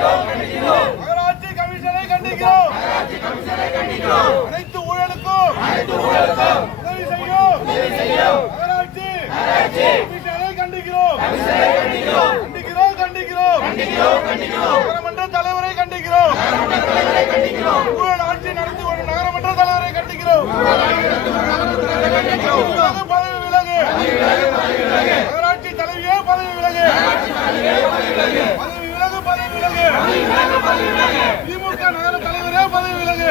நகராட்சி கமிஷனை கண்டிக்கிறோம். அனைத்து ஊழலுக்கும் உதவி செய்யும் நகராட்சி கமிஷனை கண்டிக்கிறோம். நகரமன்ற தலைவரை கண்டிக்கிறோம். ஊழல் ஆட்சி நடத்தி வரும் நகரமன்ற தலைவரை கண்டிக்கிறோம். பதவி விலகு. நகராட்சி தலைவியே பதவி விலகு. பதவி விலகு. திமுக நகர தலைவரே பதவி விலகு.